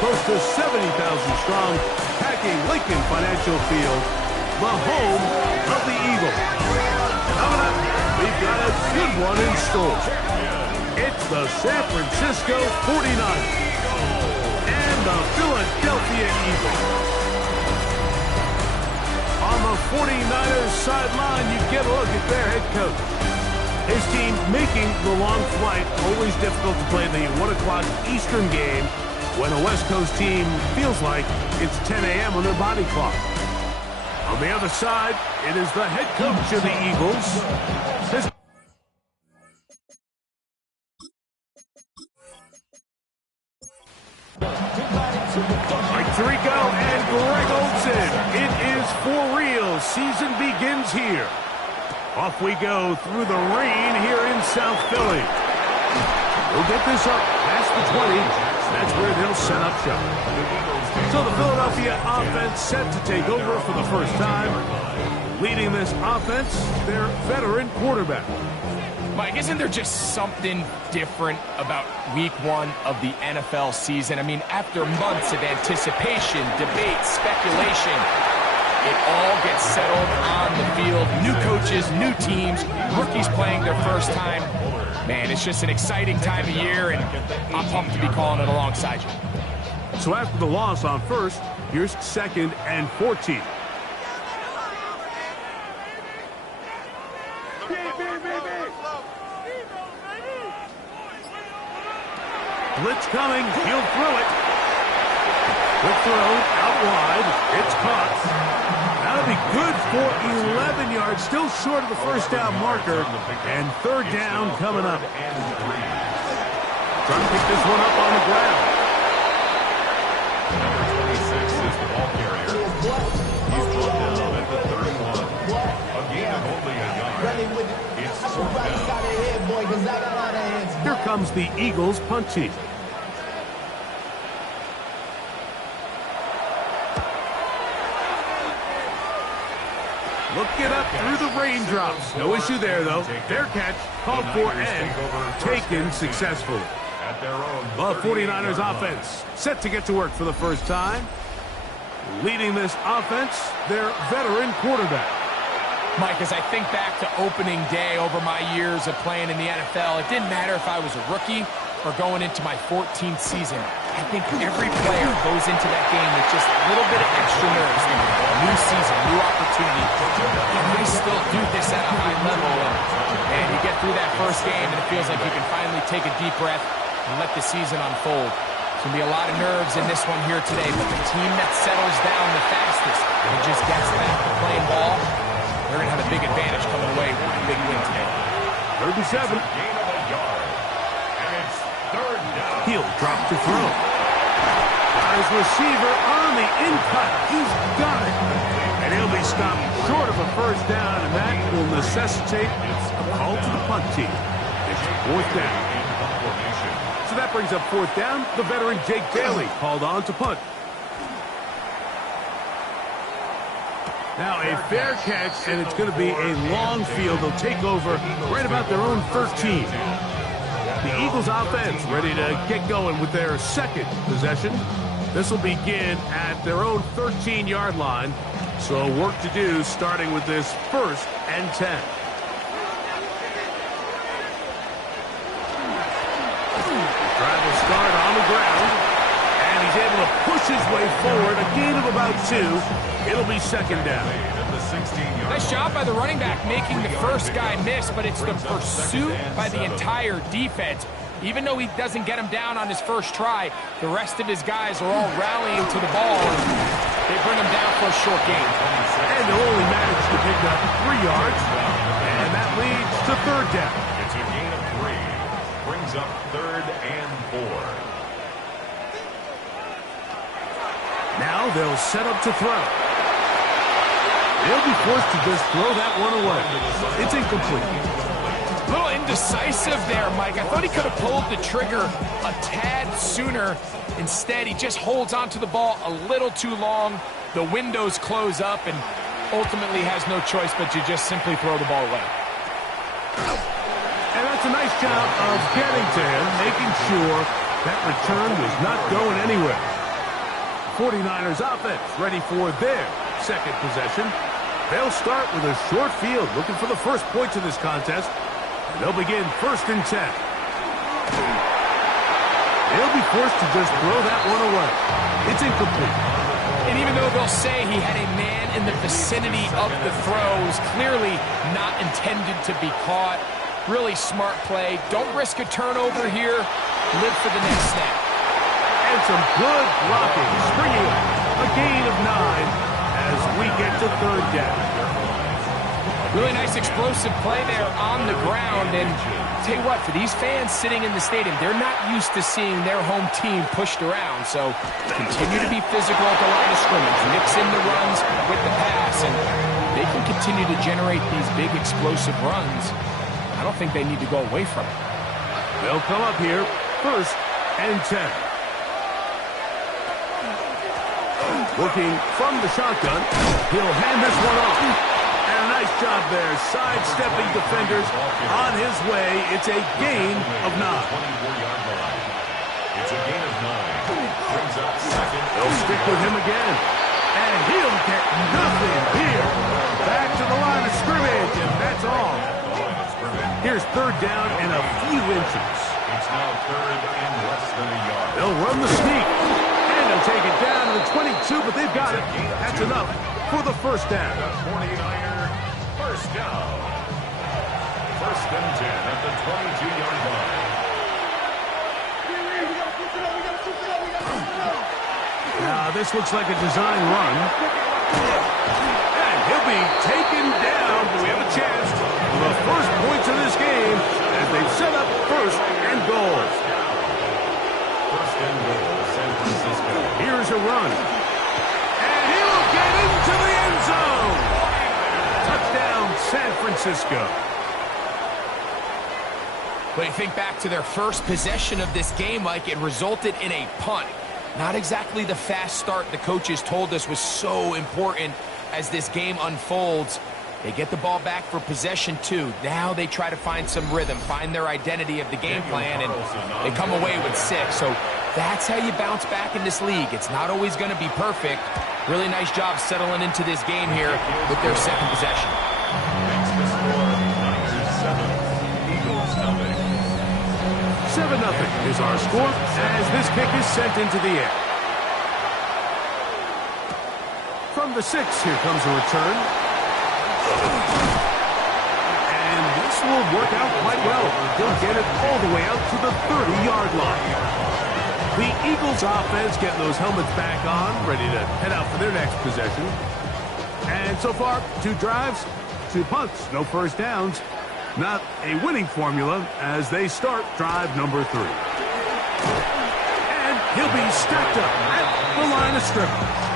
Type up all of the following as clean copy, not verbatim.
close to 70,000 strong, packing Lincoln Financial Field, the home of the Eagles. Coming up, we've got a good one in store. It's the San Francisco 49ers and the Philadelphia Eagles. On the 49ers sideline, you get a look at their head coach. His team making the long flight, always difficult to play the 1 o'clock Eastern game when a West Coast team feels like it's 10 a.m. on their body clock. On the other side, it is the head coach of the Eagles. Here we go, and Greg Olsen. It is for real. Season begins here. Off we go through the rain here in South Philly. We'll get this up past the 20. That's where they'll set up shop. So the Philadelphia offense set to take over for the first time. Leading this offense, their veteran quarterback. Mike, isn't there just something different about week 1 of the NFL season? I mean, after months of anticipation, debate, speculation, it all gets settled on the field. New coaches, new teams, rookies playing their first time. Man, it's just an exciting time of year, and I'm pumped to be calling it alongside you. So after the loss on first, here's 2nd and 14. Blitz coming, he'll throw it. Quick throw, out wide, it's caught. That'll be good for 11 yards, still short of the first down marker, and 3rd down coming up. Trying to pick this one up on the ground. Number 26 is the ball carrier. He's brought down at the 31. A gain of only a yard. It's 4th down. Here comes the Eagles punt team. Look it up through the raindrops. No issue there, though. Fair catch, called for and taken successfully. The 49ers offense set to get to work for the first time. Leading this offense, their veteran quarterback. Mike, as I think back to opening day over my years of playing in the NFL, it didn't matter if I was a rookie or going into my 14th season. I think every player goes into that game with just a little bit of extra nerves. New season, new opportunity. And we still do this at a high level. And you get through that first game, and it feels like you can finally take a deep breath and let the season unfold. There's going to be a lot of nerves in this one here today, but the team that settles down the fastest and just gets back to playing ball, they're going to have a big advantage coming away with a big win today. 3rd and 7. Gain of a yard. And it's 3rd down. He'll drop to throw. His receiver on the in-cut. He's got it. And he'll be stopped short of a first down, and that will necessitate a call to the punt team. It's 4th down. So that brings up 4th down. The veteran Jake Daly called on to punt. Now a fair catch, and it's going to be a long field. They'll take over right about their own 13. The Eagles offense ready to get going with their 2nd possession. This will begin at their own 13-yard line. So work to do starting with this 1st and 10. Trying to start on the ground. And he's able to push his way forward. A gain of about 2. It'll be 2nd down. Nice job by the running back making the first guy miss, but it's the pursuit by the entire defense. Even though he doesn't get him down on his first try, the rest of his guys are all rallying to the ball. They bring him down for a short gain. And they'll only manage to pick up 3 yards. And that leads to 3rd down. It's a gain of 3. Brings up 3rd and 4. Now they'll set up to throw. They'll be forced to just throw that one away. It's incomplete. A little indecisive there, Mike. I thought he could have pulled the trigger a tad sooner. Instead, he just holds onto the ball a little too long. The windows close up and ultimately has no choice but to just simply throw the ball away. And that's a nice job of getting to him, making sure that return was not going anywhere. 49ers offense ready for their second possession. They'll start with a short field, looking for the first points in this contest. And they'll begin 1st and 10. They'll be forced to just throw that one away. It's incomplete. And even though they'll say he had a man in the vicinity of the throws, clearly not intended to be caught. Really smart play. Don't risk a turnover here. Live for the next snap. And some good blocking, springing up. A gain of 9 as we get to 3rd down. Really nice explosive play there on the ground. And tell you what, for these fans sitting in the stadium, they're not used to seeing their home team pushed around. So continue to be physical at the line of scrimmage. Mix in the runs with the pass. And they can continue to generate these big explosive runs. I don't think they need to go away from it. They'll come up here, 1st and 10. Working from the shotgun, he'll hand this one off. And a nice job there, sidestepping defenders on his way. It's a gain of 9. It's a gain of 9. Brings up 2nd. They'll stick with him again. And he'll get nothing here. Back to the line of scrimmage, and that's all. Here's 3rd down and a few inches. It's now 3rd and less than a yard. They'll run the sneak. And they'll take it down to the 22, but they've got it. That's enough for the 1st down. The 49er, 1st down. 1st and 10 at the 22-yard line. Now, this looks like a design run. And he'll be taken down. We have a chance for the first points of this game as they've set up 1st and goal. 1st and goal, San Francisco. Here's a run. And he'll get into the end zone. Touchdown, San Francisco. But you think back to their first possession of this game, Mike, it resulted in a punt. Not exactly the fast start the coaches told us was so important as this game unfolds. They get the ball back for possession 2. Now they try to find some rhythm, find their identity of the game plan, and they come away with 6. So that's how you bounce back in this league. It's not always going to be perfect. Really nice job settling into this game here with their second possession. Makes the score Niners 7, Eagles 7-0 nothing. is our score as this kick is sent into the air. From the 6, here comes a return. And this will work out quite well. He'll get it all the way out to the 30-yard line. The Eagles offense getting those helmets back on, ready to head out for their next possession. And so far, 2 drives, 2 punts, no first downs. Not a winning formula as they start drive number 3. And he'll be stacked up at the line of scrimmage.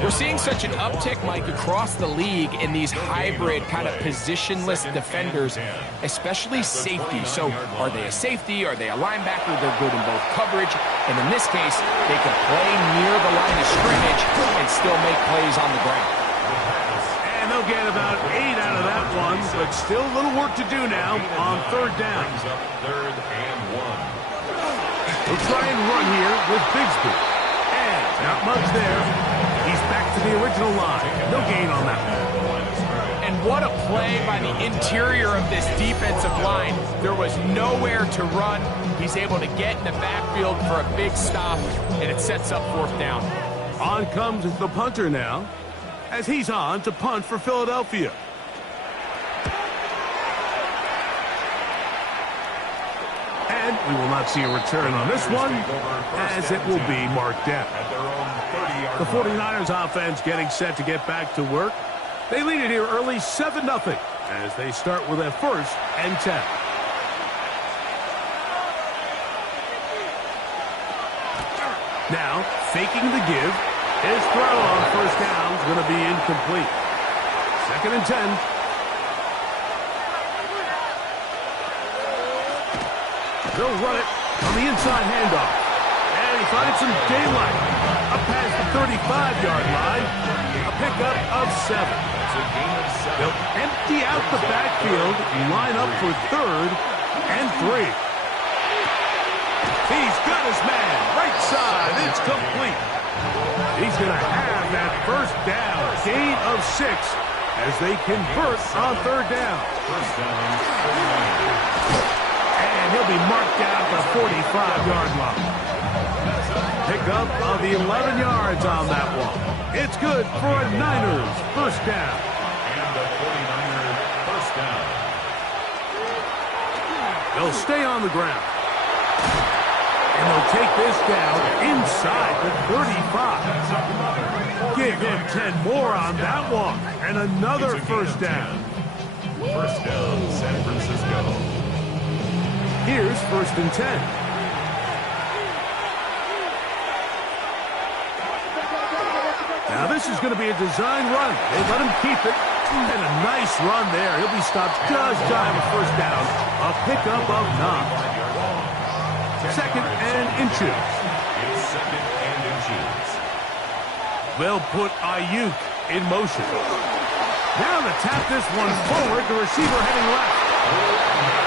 We're seeing such an uptick, Mike, across the league in these hybrid kind of positionless defenders, especially safety. So are they a safety? Are they a linebacker? They're good in both coverage. And in this case, they can play near the line of scrimmage and still make plays on the ground. And they'll get about 8 out of that one, but still a little work to do now on 3rd down. Brings up 3rd and 1. They'll try and run here with Bigsby. And not much there. He's back to the original line. No gain on that one. And what a play by the interior of this defensive line. There was nowhere to run. He's able to get in the backfield for a big stop, and it sets up 4th down. On comes the punter now, as he's on to punt for Philadelphia. And we will not see a return on this one, as it will be marked down. The 49ers offense getting set to get back to work. They lead it here early 7-0 as they start with a 1st and 10. Now, faking the give. His throw on 1st down is going to be incomplete. 2nd and 10. They'll run it on the inside handoff. And he finds some daylight. Up past the 35-yard line. A pickup of 7. They'll empty out the backfield, line up for 3rd and 3. He's got his man. Right side. It's complete. He's going to have that first down, gain of 6, as they convert on third down. First down, 49ers. And he'll be marked down at the 45-yard line. Pickup of 11 yards on that one. It's good for a Niners first down. And the 49ers first down. They'll stay on the ground. And they'll take this down inside the 35. Give him 10 more on that one. And another first down. First down, San Francisco. Here's first and 10. Now this is going to be a design run. They let him keep it. And a nice run there. He'll be stopped just shy of a first down. A pickup of 9. Second and inches. It's second and inches. They'll put Ayuk in motion. Now to tap this one forward, the receiver heading left.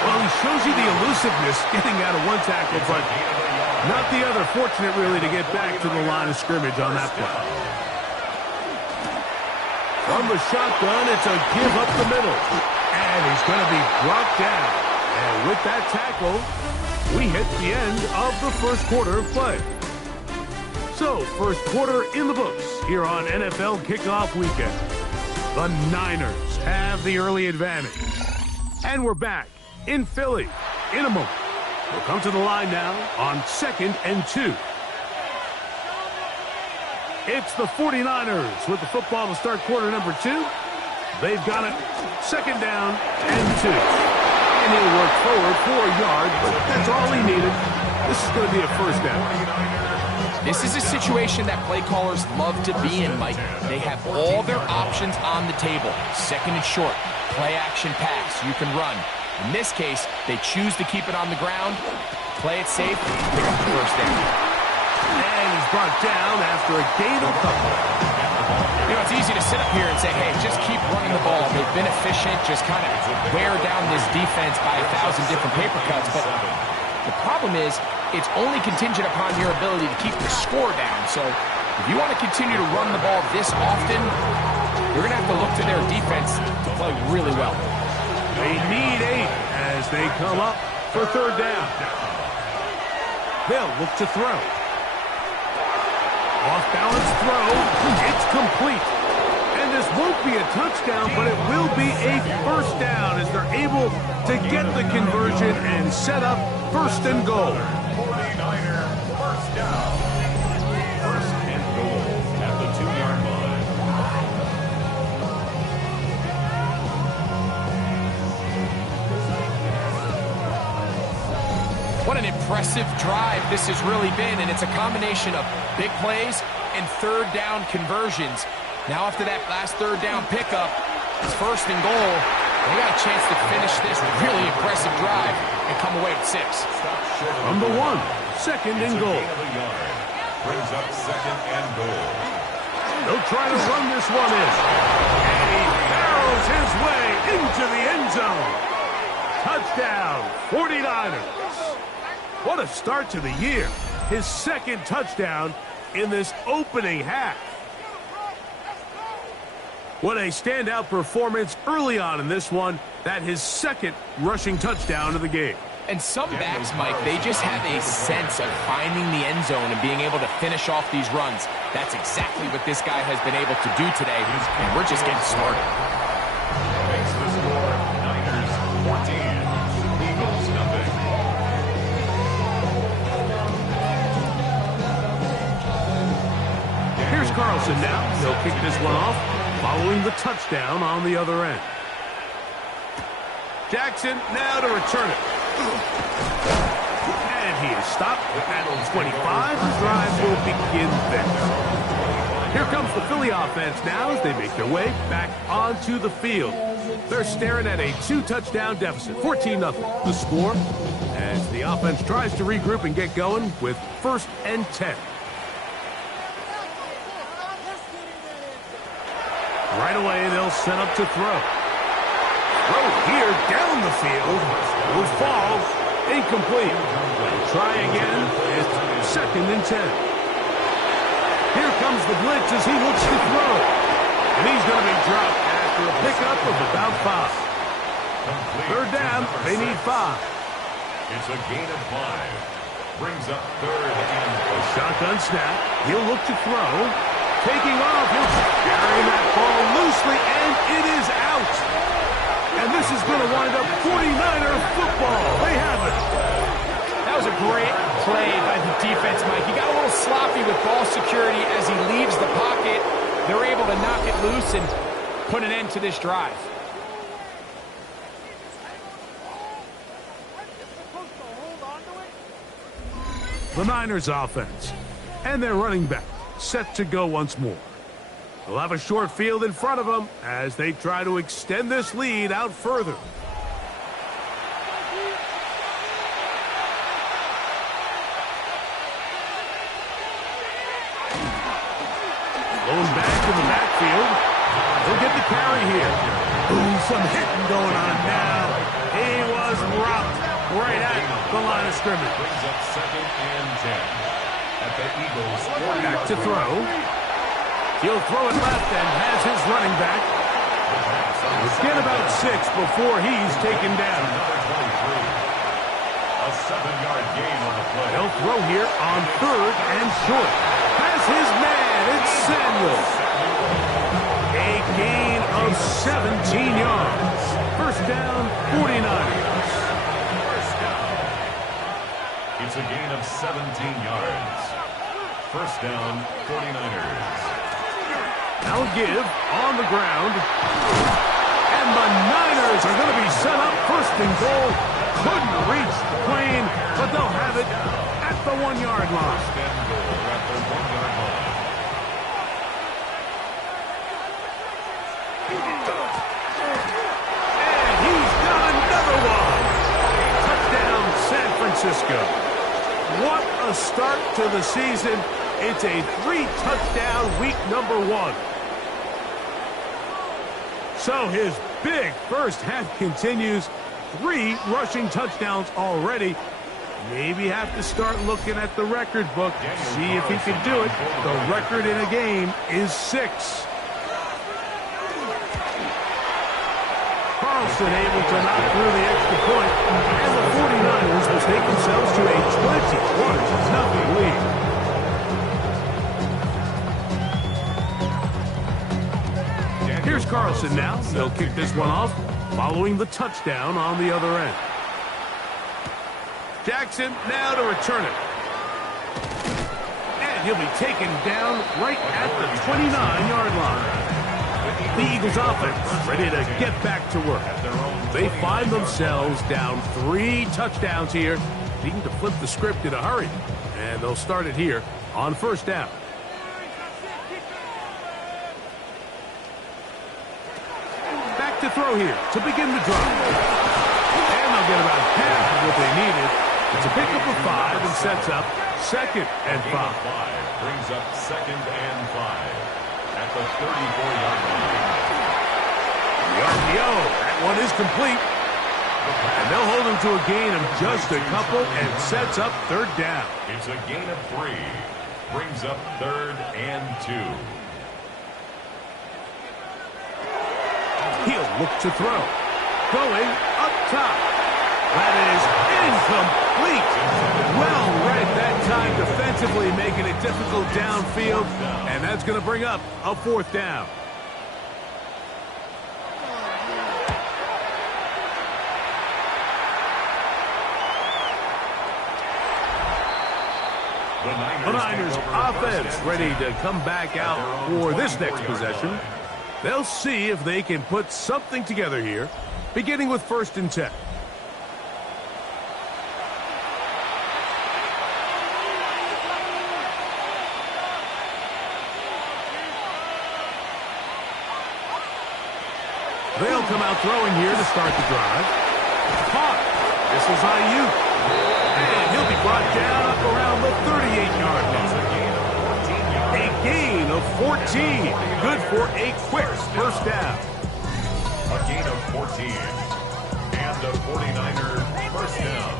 Well, he shows you the elusiveness getting out of one tackle, but not the other. Fortunate, really, to get back to the line of scrimmage on that play. From the shotgun, it's a give up the middle. And he's going to be brought down. And with that tackle, we hit the end of the first quarter of play. So, first quarter in the books here on NFL Kickoff Weekend. The Niners have the early advantage. And we're back in Philly in a moment. We'll come to the line now on 2nd and 2. It's the 49ers with the football to start quarter number 2. They've got it. Second down and 2. And he'll work forward 4 yards, but that's all he needed. This is going to be a first down. This is a situation that play callers love to be in, Mike. They have all their options on the table. Second and short, play action pass, you can run. In this case, they choose to keep it on the ground, play it safe, pick up the first down. And he's brought down after a gain of couple. You know, it's easy to sit up here and say, hey, just keep running the ball. They've been efficient, just kind of wear down this defense by 1,000 different paper cuts. But the problem is, it's only contingent upon your ability to keep the score down. So if you want to continue to run the ball this often, you're going to have to look to their defense to play really well. They need 8 as they come up for third down. They'll look to throw. Off-balance throw. It's complete. And this won't be a touchdown, but it will be a first down as they're able to get the conversion and set up first and goal. 49er first down. First and goal at the 2-yard line. What an impressive drive this has really been, and it's a combination of big plays and third down conversions. Now after that last third down pickup, it's first and goal. They got a chance to finish this really impressive drive and come away with 6. From the 1, second and goal. Brings up second and goal. They'll try to run this one in. And he barrels his way into the end zone. Touchdown, 49ers. What a start to the year. His second touchdown in this opening half. What a standout performance early on in this one. That his second rushing touchdown of the game. And some backs, Mike, they just have a sense of finding the end zone and being able to finish off these runs. That's exactly what this guy has been able to do today, and we're just getting started. Makes the score Niners 14, Eagles nothing. Here's Carlson now. He'll kick this one off following the touchdown on the other end. Jackson now to return it. And he is stopped at 25. The drive will begin there. Here comes the Philly offense now as they make their way back onto the field. They're staring at a 2-touchdown deficit, 14-0. The score as the offense tries to regroup and get going with first and 10. Right away, they'll set up to throw. Throw here down the field. Will fall. Incomplete. They'll try again. It's second and 10. comes the blitz as he looks to throw. And he's going to be dropped after a pickup of about 5. Third down, they need 5. It's a gain of 5. Brings up third and shotgun snap. He'll look to throw. Taking off, he'll carry that ball loosely, and it is out. And this is going to wind up 49er football. They have it. That was a great play by the defense, Mike. He got a little sloppy with ball security as he leaves the pocket. They're able to knock it loose and put an end to this drive. The Niners offense, and their running back set to go once more. They'll have a short field in front of them as they try to extend this lead out further. Blown back in the backfield. He'll get the carry here. Ooh, some hitting going on now. He was rocked right at the line of scrimmage. Brings up second and 10 at the Eagles. Back to throw. He'll throw it left and has his running back. Get about 6 before he's taken down. A 7-yard gain on the play. They'll throw here on third and short. Has his man. It's Samuel. A gain of 17 yards. First down, 49ers. It's a gain of 17 yards. First down, 49ers. Now give on the ground. And the Niners are going to be set up first and goal. Couldn't reach the plane, but they'll have it at the 1-yard line. First and goal at the 1-yard line. And he's got another one. Touchdown, San Francisco. What a start to the season. It's a 3-touchdown week number 1. So his big first half continues. 3 rushing touchdowns already. Maybe have to start looking at the record book. See if he can do it. The record in a game is 6. Carlson able to knock through the extra point. And the 49ers will take themselves to a 21-0 lead. Here's Carlson now. He'll kick this one off, following the touchdown on the other end. Jackson now to return it. And he'll be taken down right at the 29-yard line. The Eagles offense ready to get back to work. They find themselves down 3 touchdowns here, needing to flip the script in a hurry. And they'll start it here on first down. To throw here to begin the drive. And they'll get about half of what they needed. It's a pickup of 5 and sets up second and 5. Brings up second and 5 at the 34-yard line. The RPO, that one is complete. And they'll hold him to a gain of just a couple and sets up third down. It's a gain of 3. Brings up third and 2. He'll look to throw. Going up top. That is incomplete. Well read that time defensively, making it difficult downfield. And that's going to bring up a fourth down. The Niners offense ready to come back out for this next possession. They'll see if they can put something together here, beginning with first and 10. They'll come out throwing here to start the drive. Caught. This is Ayuk. And he'll be brought down up around the 38-yard line. A gain of 14. Good for a quick first down. A gain of 14. And a 49er first down.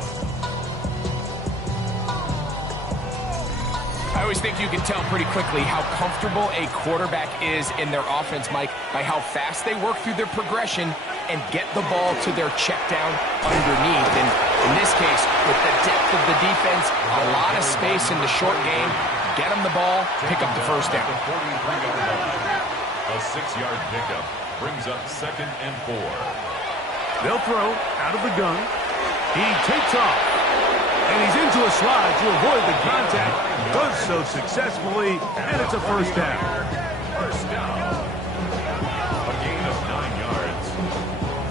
I always think you can tell pretty quickly how comfortable a quarterback is in their offense, Mike, by how fast they work through their progression and get the ball to their check down underneath. And in this case, with the depth of the defense, a lot of space in the short game, get them the ball, pick up the first down. A 6-yard pickup brings up 2nd and 4. They'll throw out of the gun. He takes off. And he's into a slide to avoid the contact. Does so successfully, and it's a first down. First down. A gain of 9 yards.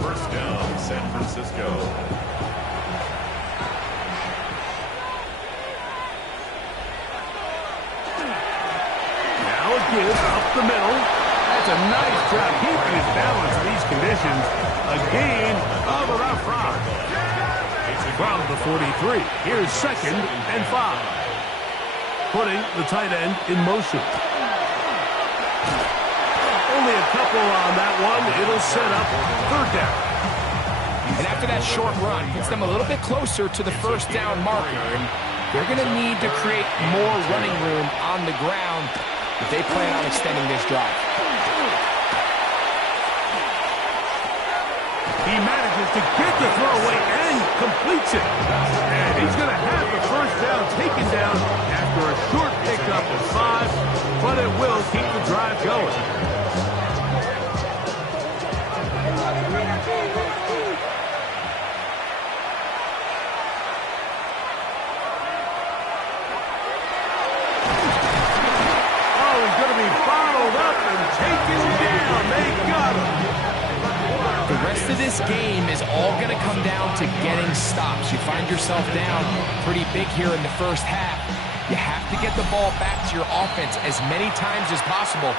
First down, San Francisco. Now a give up the middle. That's a nice job keeping his balance in these conditions. A gain of about 5. From the 43, here's 2nd and 5. Putting the tight end in motion. Only a couple on that one. It'll set up 3rd down. And after that short run, gets them a little bit closer to the first down marker. And they're going to need to create more running room on the ground if they plan on extending this drive. He manages to get the throw away and completes it. And he's going to have the first down taken down after a short pickup of 5, but it will keep the drive going. Oh, he's going to be bottled up and taken down. They got him. The rest of this game is all going to come down to getting stops. You find yourself down pretty big here in the first half. You have to get the ball back to your offense as many times as possible,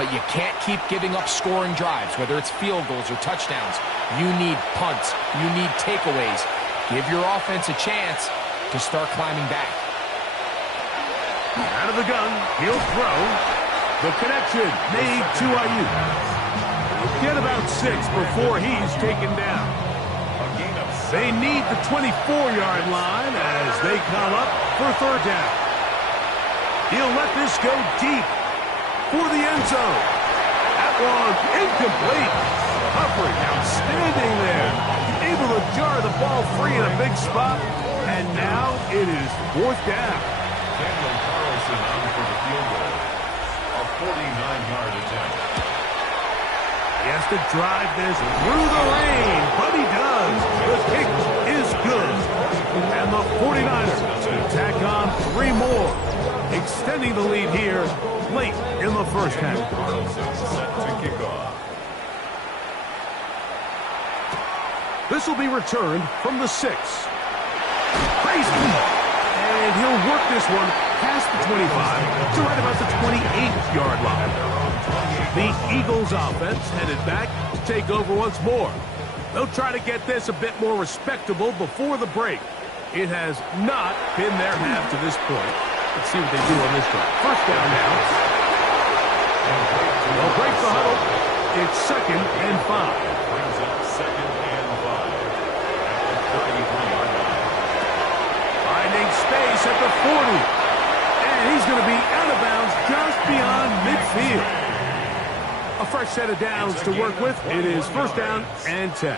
but you can't keep giving up scoring drives, whether it's field goals or touchdowns. You need punts. You need takeaways. Give your offense a chance to start climbing back. Out of the gun, he'll throw. The connection made to Ayuk. Get about 6 before he's taken down. They need the 24-yard line as they come up for 3rd down. He'll let this go deep for the end zone. That one incomplete. Humphrey outstanding there. Able to jar the ball free in a big spot. And now it is 4th down. Daniel Carlson on for the field goal. A 49-yard attempt. He has to drive this through the rain, but he does. The kick is good. And the 49ers tack on 3 more, extending the lead here late in the first half. Set to kick off. This will be returned from the 6. Crazy. And he'll work this one past the 25 to right about the 28-yard line. The Eagles offense headed back to take over once more. They'll try to get this a bit more respectable before the break. It has not been their half to this point. Let's see what they do on this drive. First down now. They'll break the huddle. It's 2nd and 5. Brings up 2nd and 5. At the 33-yard line. Finding space at the 40. And he's going to be out of bounds just beyond midfield. A fresh set of downs to work with. It is 1st down and 10.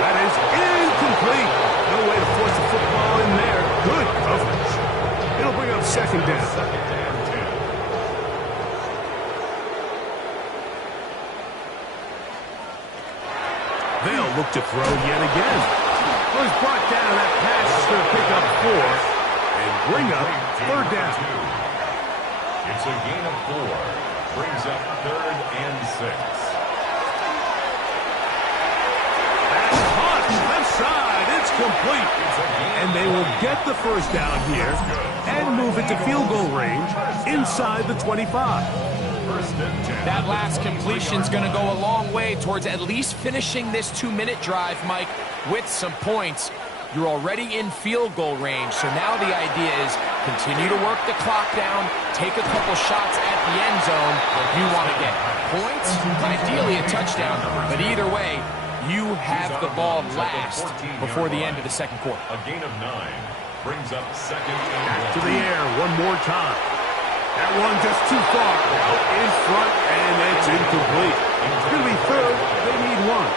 That is incomplete. No way to force the football in there. Good coverage. It'll bring up 2nd down. 2nd and 10. They'll look to throw yet again. Well, he's brought down. That pass is going to pick up 4 and bring up 3rd down. It's a gain of 4. Brings up 3rd and 6. That's caught. Left side. It's complete. And they will get the first down here and move it to field goal range inside the 25. That last completion's going to go a long way towards at least finishing this 2-minute drive, Mike, with some points. You're already in field goal range, so now the idea is continue to work the clock down, take a couple shots at the end zone. You want to get points, ideally a touchdown, but either way, you have the ball last before the end of the 2nd quarter. A gain of 9. Brings up second and Back to the air one more time. That one just too far. Out in front, and it's incomplete. It's going to be third. They need one.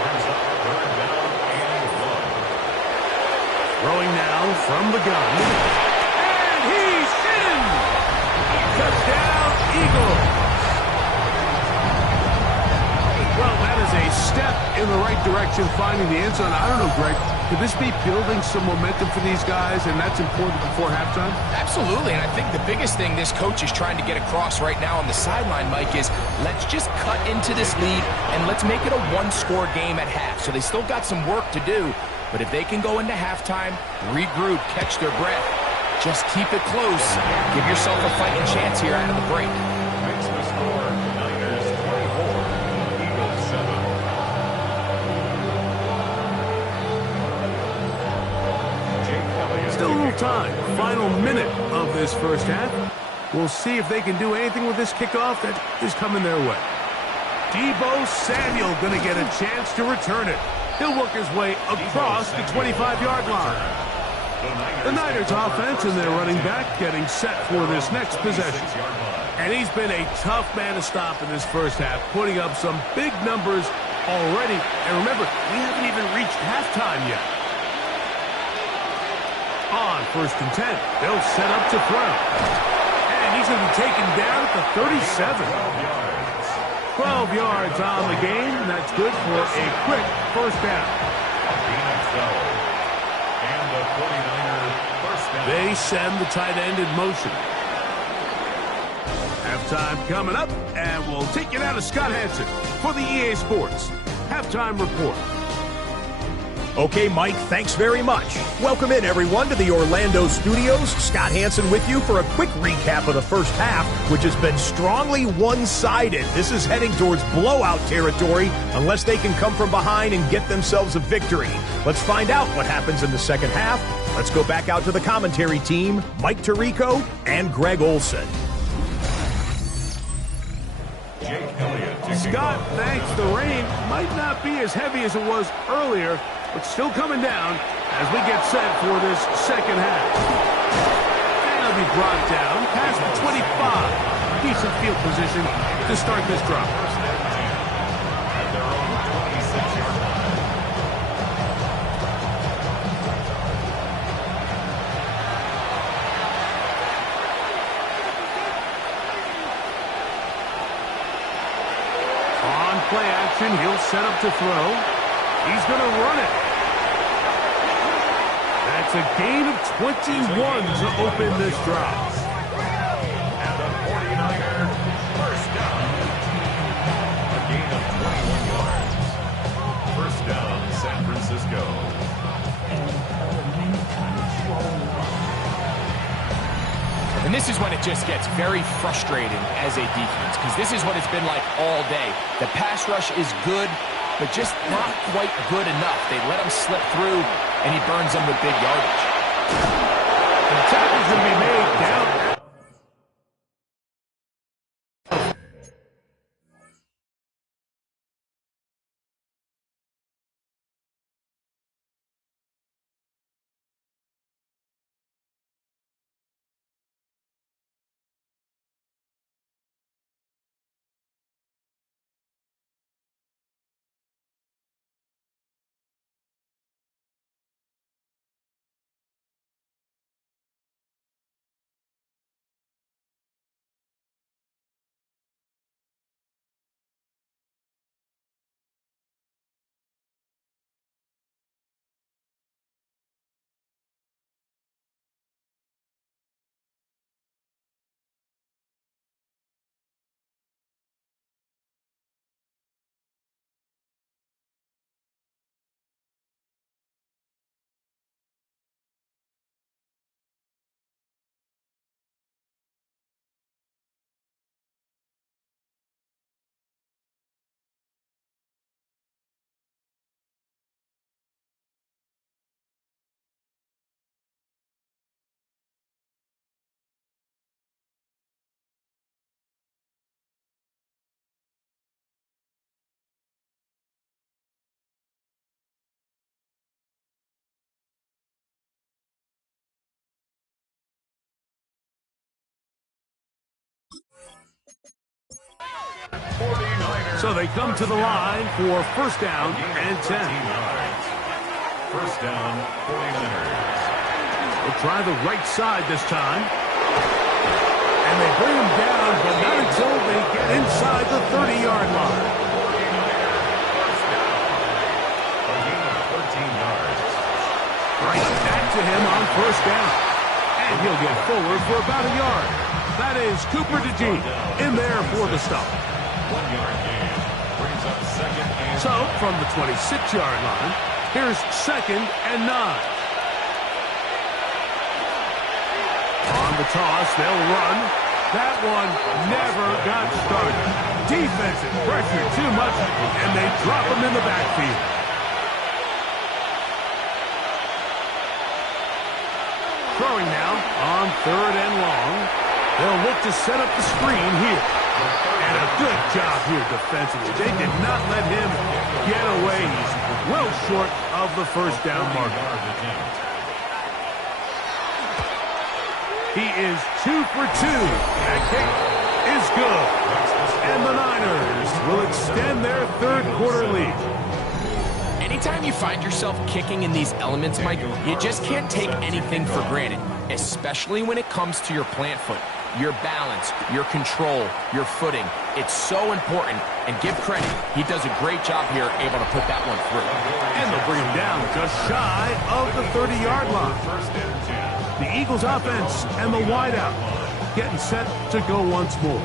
Brings up third down and 1. Throwing now from the gun. And he's in! Touchdown, Eagles! Well, that is a step in the right direction, finding the end zone. I don't know, Greg. Could this be building some momentum for these guys, and that's important before halftime? Absolutely, and I think the biggest thing this coach is trying to get across right now on the sideline, Mike, is let's just cut into this lead and let's make it a one-score game at half. So they still got some work to do, but if they can go into halftime, regroup, catch their breath, just keep it close, give yourself a fighting chance here out of the break. Makes the score Niners 24, Eagles 7. Still a little time. Final minute of this first half. We'll see if they can do anything with this kickoff that is coming their way. Deebo Samuel going to get a chance to return it. He'll work his way across the 25-yard line. The Niners offense and their running back getting set for this next possession. And he's been a tough man to stop in this first half, putting up some big numbers already. And remember, we haven't even reached halftime yet. On 1st and 10, they'll set up to throw. And he's going to be taken down at the 37. 12 yards on the game, and that's good for a quick first down. And the 49er first down. They send the tight end in motion. Halftime coming up, and we'll take you down to Scott Hansen for the EA Sports Halftime Report. Okay, Mike, thanks very much. Welcome in, everyone, to the Orlando studios. Scott Hansen with you for a quick recap of the first half, which has been strongly one-sided. This is heading towards blowout territory unless they can come from behind and get themselves a victory. Let's find out what happens in the second half. Let's go back out to the commentary team, Mike Tirico and Greg Olson. Scott, thanks. The rain might not be as heavy as it was earlier, but still coming down as we get set for this second half. And it'll be brought down past the 25. Decent field position to start this drive. At their own 26-yard line. On play action, he'll set up to throw. He's going to run it. That's a gain of 21 to open this drive. And the 49er first down. A gain of 21 yards. First down, San Francisco. And this is when it just gets very frustrating as a defense, because this is what it's been like all day. The pass rush is good, but just not quite good enough. They let him slip through, and he burns them with big yardage. The tackle's going to be made down So they come to the line for first down and 10. First down, 49ers. They'll try the right side this time. And they bring him down, but not until they get inside the 30-yard line. Right back to him on first down. And he'll get forward for about a yard. That is Cooper DeGene in there for the stop. 1 yard gain. Brings up second and... So, from the 26-yard line, here's second and 9. On the toss, they'll run. That one never got started. Defensive pressure too much, and they drop him in the backfield. Throwing now on third and long. They'll look to set up the screen here. And a good job here defensively. They did not let him get away. He's well short of the first down marker. He is 2 for 2. That kick is good. And the Niners will extend their third quarter lead. Anytime you find yourself kicking in these elements, Mike, you just can't take anything for granted, especially when it comes to your plant foot, your balance, your control, your footing. It's so important, and give credit. He does a great job here, able to put that one through. And they'll bring him down just shy of the 30-yard line. The Eagles offense and the wideout getting set to go once more.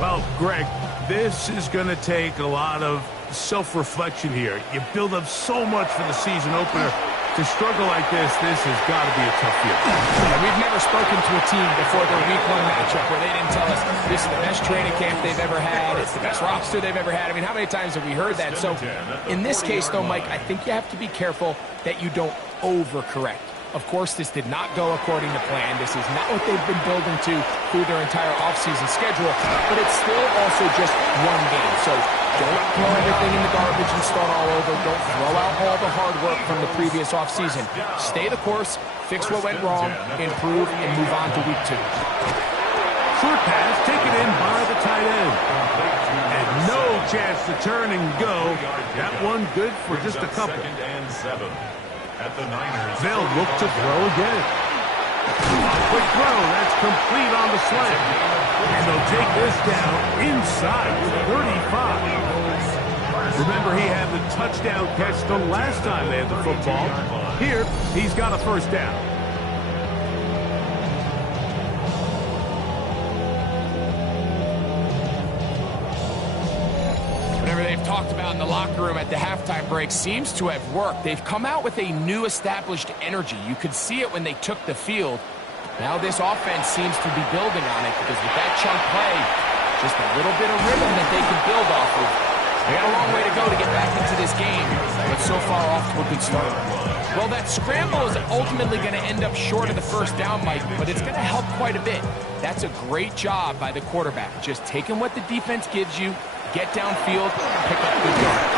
Well, Greg, this is going to take a lot of self-reflection here. You build up so much for the season opener. To struggle like this has got to be a tough year. Yeah, we've never spoken to a team before their week 1 matchup where they didn't tell us this is the best training camp they've ever had, it's the best roster they've ever had. I mean, how many times have we heard that? So in this case, though, Mike, I think you have to be careful that you don't overcorrect. Of course, this did not go according to plan. This is not what they've been building to through their entire offseason schedule, but it's still also just one game. So don't throw everything in the garbage and start all over. Don't throw out all the hard work from the previous offseason. Stay the course, fix what went wrong, improve, and move on to week 2. Short pass taken in by the tight end. And no chance to turn and go. That one good for just a couple. At the Niners. They'll look to throw again. Quick throw, that's complete on the slant. And they'll take this down inside the 35. Remember, he had the touchdown catch the last time they had the football. Here, he's got a first down. They've talked about in the locker room at the halftime break seems to have worked. They've come out with a new established energy. You could see it when they took the field. Now this offense seems to be building on it because with that chunk play, just a little bit of rhythm that they can build off of. They got a long way to go to get back into this game, but so far off to a good start. Well, that scramble is ultimately going to end up short of the first down, Mike, but it's going to help quite a bit. That's a great job by the quarterback, just taking what the defense gives you, get downfield, pick up good yards.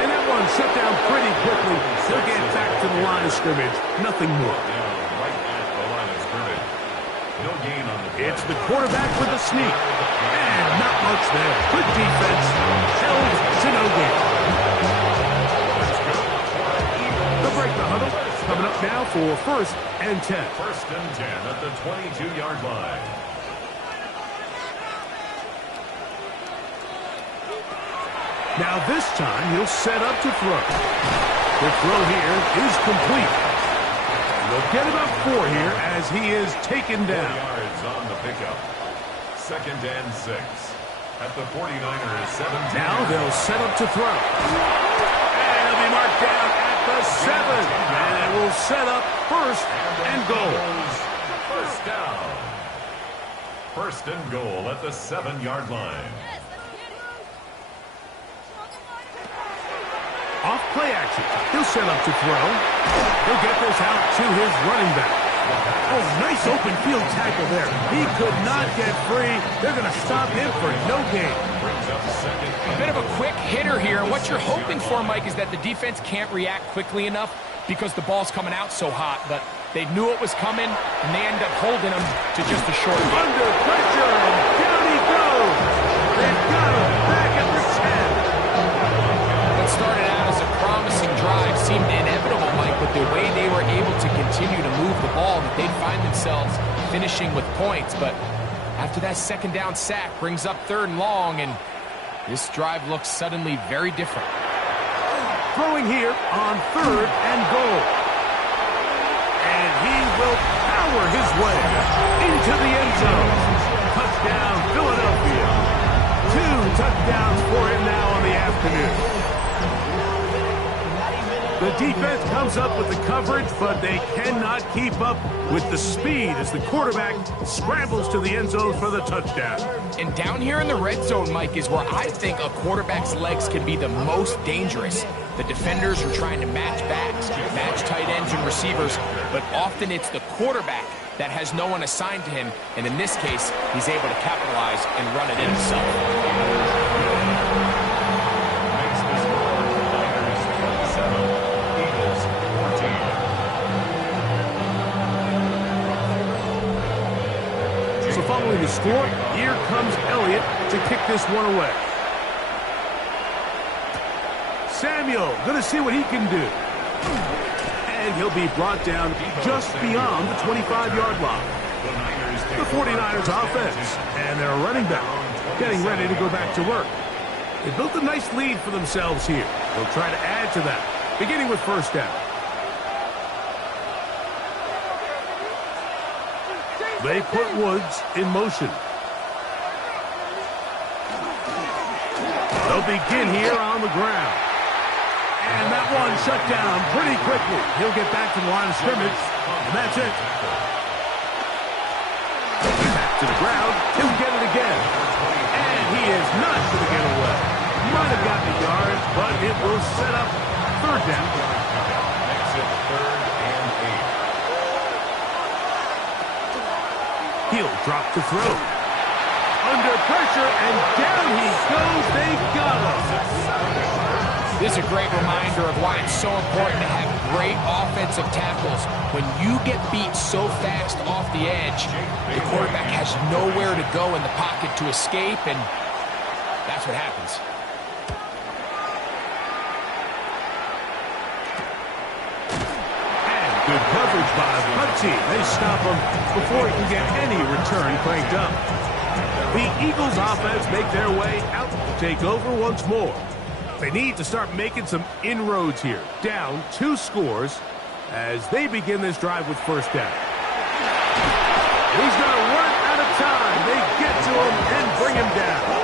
And that one shut down pretty quickly. He'll get back to the line of scrimmage. Nothing more. Right at the line of scrimmage. No gain on the play. It's the quarterback with a sneak. And not much there. Good defense. Held to no gain. They'll break the huddle. Coming up now for first and 10. First and 10 at the 22-yard line. Now this time he'll set up to throw. The throw here is complete. They'll get about 4 here as he is taken 4 down. yards on the pickup. Second and 6 at the 49ers 17. Now they'll set up to throw. And he'll be marked down at the 7. And it will set up first and goal. First down. First and goal at the 7-yard line. Off play action. He'll set up to throw. He'll get this out to his running back. Oh, nice open field tackle there. He could not get free. They're going to stop him for no gain. A bit of a quick hitter here. What you're hoping for, Mike, is that the defense can't react quickly enough because the ball's coming out so hot. But they knew it was coming, and they end up holding him to just a short gain. Under pressure, and down he goes. They've got him back the way they were able to continue to move the ball, that they'd find themselves finishing with points. But after that second down sack brings up 3rd and long, and this drive looks suddenly very different. Throwing here on 3rd and goal. And he will power his way into the end zone. Touchdown, Philadelphia. 2 touchdowns for him now on the afternoon. The defense comes up with the coverage, but they cannot keep up with the speed as the quarterback scrambles to the end zone for the touchdown. And down here in the red zone, Mike, is where I think a quarterback's legs can be the most dangerous. The defenders are trying to match backs, match tight ends and receivers, but often it's the quarterback that has no one assigned to him, and in this case, he's able to capitalize and run it in himself. Following the score, here comes Elliott to kick this one away. Samuel going to see what he can do. And he'll be brought down just beyond the 25-yard line. The 49ers offense and their running back getting ready to go back to work. They built a nice lead for themselves here. They'll try to add to that, beginning with 1st down. They put Woods in motion. They'll begin here on the ground. And that one shut down pretty quickly. He'll get back to the line of scrimmage, and that's it. Back to the ground. He'll get it again. And he is not going to get away. Might have gotten the yards, but it will set up 3rd down. Makes it 3rd and 8. He'll drop to throw. Under pressure, and down he goes. They got him. This is a great reminder of why it's so important to have great offensive tackles. When you get beat so fast off the edge, the quarterback has nowhere to go in the pocket to escape, and that's what happens. Good coverage by Butsy. They stop him before he can get any return cranked up. The Eagles offense make their way out to take over once more. They need to start making some inroads here. Down 2 scores as they begin this drive with 1st down. He's going to run out of time. They get to him and bring him down.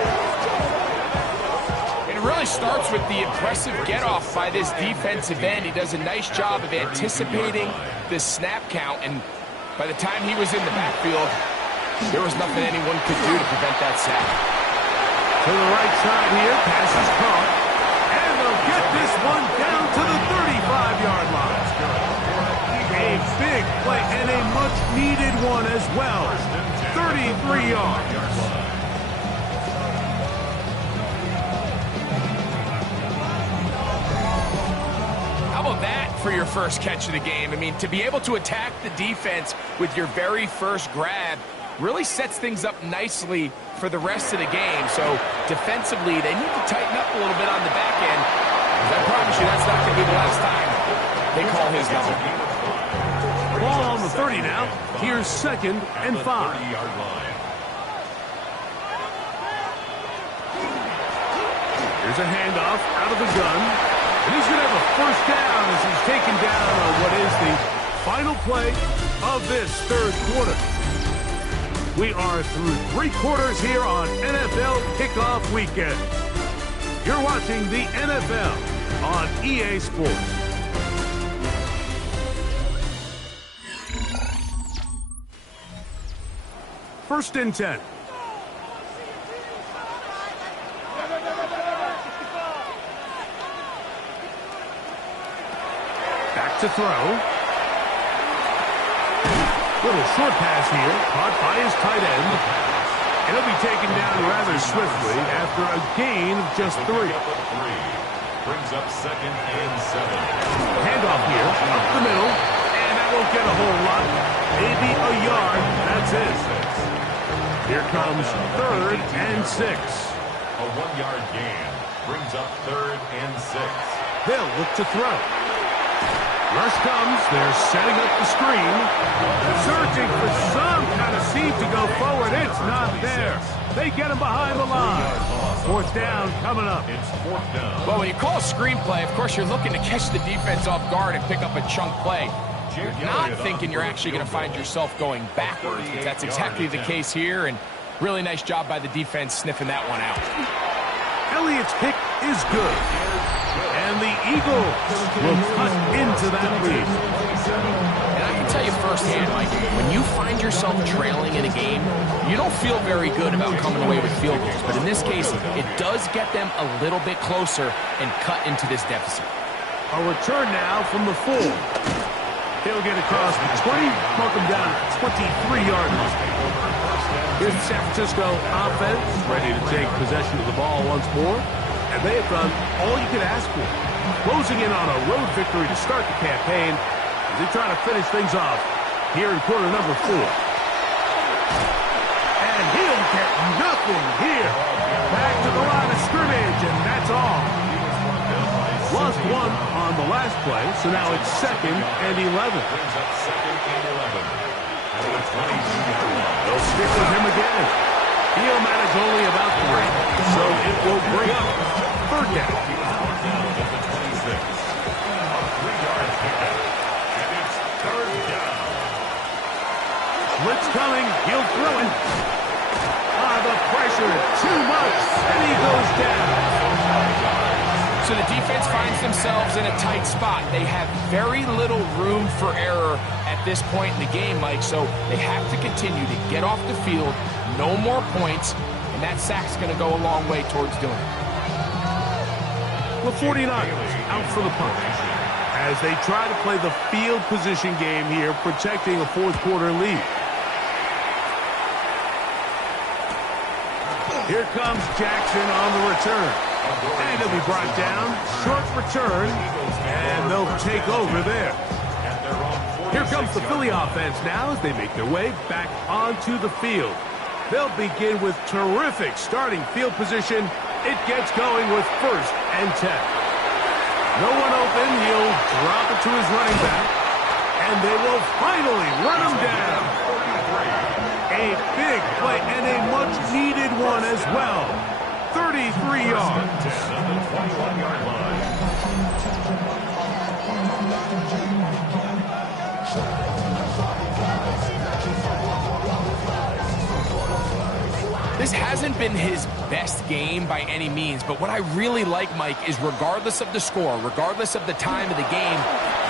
It really starts with the impressive get-off by this defensive end. He does a nice job of anticipating the snap count, and by the time he was in the backfield, there was nothing anyone could do to prevent that sack. To the right side here, pass is caught, and they'll get this one down to the 35-yard line. A big play and a much-needed one as well. 33 yards. That for your first catch of the game. I mean, to be able to attack the defense with your very first grab really sets things up nicely for the rest of the game. So defensively, they need to tighten up a little bit on the back end. I promise you that's not going to be the last time they call his number. Ball on the 30 now. Here's 2nd and 5. Here's a handoff out of the gun. And he's going to have a 1st down as he's taken down on what is the final play of this 3rd quarter. We are through 3 quarters here on NFL Kickoff Weekend. You're watching the NFL on EA Sports. First and 10. Back to throw. Little short pass here, caught by his tight end. And he'll be taken down rather swiftly after a gain of just 3. Brings up 2nd and 7. Handoff here, up the middle, and that won't get a whole lot. Maybe a yard, that's it. Here comes 3rd and 6. A 1-yard gain brings up 3rd and 6. They'll look to throw. Rush comes. They're setting up the screen. Searching for some kind of seam to go forward. It's not there. They get him behind the line. Fourth down coming up. It's fourth down. Well, when you call a screenplay, of course, you're looking to catch the defense off guard and pick up a chunk play. You're not thinking you're actually going to find yourself going backwards, but that's exactly the case here, and really nice job by the defense sniffing that one out. Elliott's kick is good. And the Eagles will cut into that lead. And I can tell you firsthand, Mike, when you find yourself trailing in a game, you don't feel very good about coming away with field goals. But in this case, it does get them a little bit closer and cut into this deficit. A return now from the 4. He'll get across the 20, mark him down at 23-yard line. Here's the San Francisco offense, ready to take possession of the ball once more. And they have done all you could ask for. Closing in on a road victory to start the campaign as they try to finish things off here in quarter number 4. And he'll get nothing here. Back to the line of scrimmage, and that's all. Lost one on the last play, so now it's 2nd and 11. They'll stick with him again. He'll manage only about 3, so it will bring up 3rd down. Blitz coming, he'll throw it. The pressure, too much, and he goes down. So the defense finds themselves in a tight spot. They have very little room for error at this point in the game, Mike, so they have to continue to get off the field, no more points, and that sack's going to go a long way towards doing it. The 49ers out for the punt as they try to play the field position game here, protecting a fourth-quarter lead. Here comes Jackson on the return. And he'll be brought down. Short return. And they'll take over there. Here comes the Philly offense now as they make their way back onto the field. They'll begin with terrific starting field position. It gets going with 1st and 10. No one open. He'll drop it to his running back. And they will finally run him down. A big play and a much-needed one as well. 33 yards. This hasn't been his best game by any means, but what I really like, Mike, is regardless of the score, regardless of the time of the game,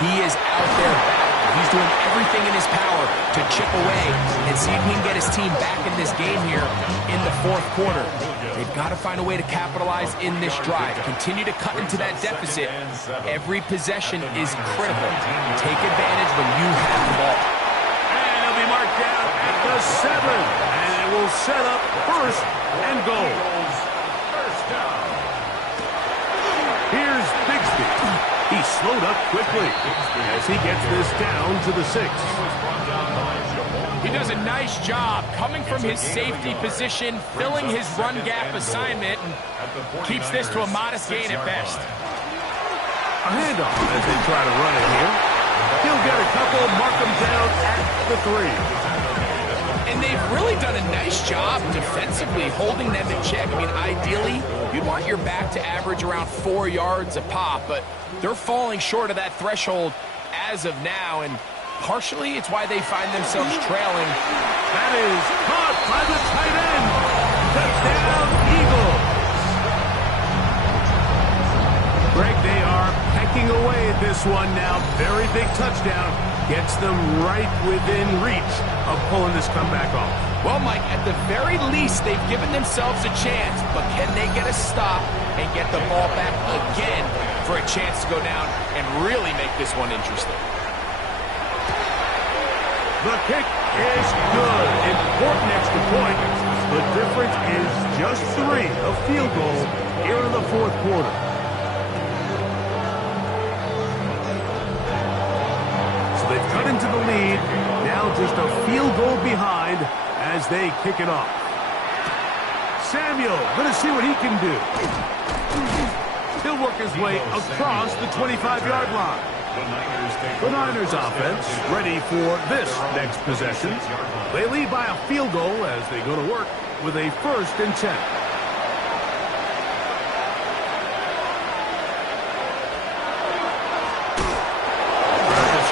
he is out there battling. He's doing everything in his power to chip away and see if he can get his team back in this game here in the 4th quarter. They've got to find a way to capitalize in this drive. Continue to cut into that deficit. Every possession is critical. Take advantage when you have the ball. And he'll be marked down at the 7. And it will set up 1st and goal. Here's Bixby. He slowed up quickly as he gets this down to the 6. He does a nice job coming from his safety position, filling his run gap assignment, and keeps this to a modest gain at best. A handoff as they try to run it here. He'll get a couple, mark them down at the 3. And they've really done a nice job defensively holding them in check. I mean, ideally, you'd want your back to average around 4 yards a pop, but they're falling short of that threshold as of now, and partially it's why they find themselves trailing. That is caught by the tight end. Touchdown, Eagles. Greg, they are pecking away at this one now. Very big touchdown. Gets them right within reach of pulling this comeback off. Well, Mike, at the very least, they've given themselves a chance, but can they get a stop and get the ball back again for a chance to go down and really make this one interesting? The kick is good. Important extra point. The difference is just 3, a field goal here in the 4th quarter. So they've cut into the lead. Now just a field goal behind as they kick it off. Samuel, going to see what he can do. He'll work his way across the 25-yard line. The Niners offense ready for this next possession. They lead by a field goal as they go to work with a 1st and 10.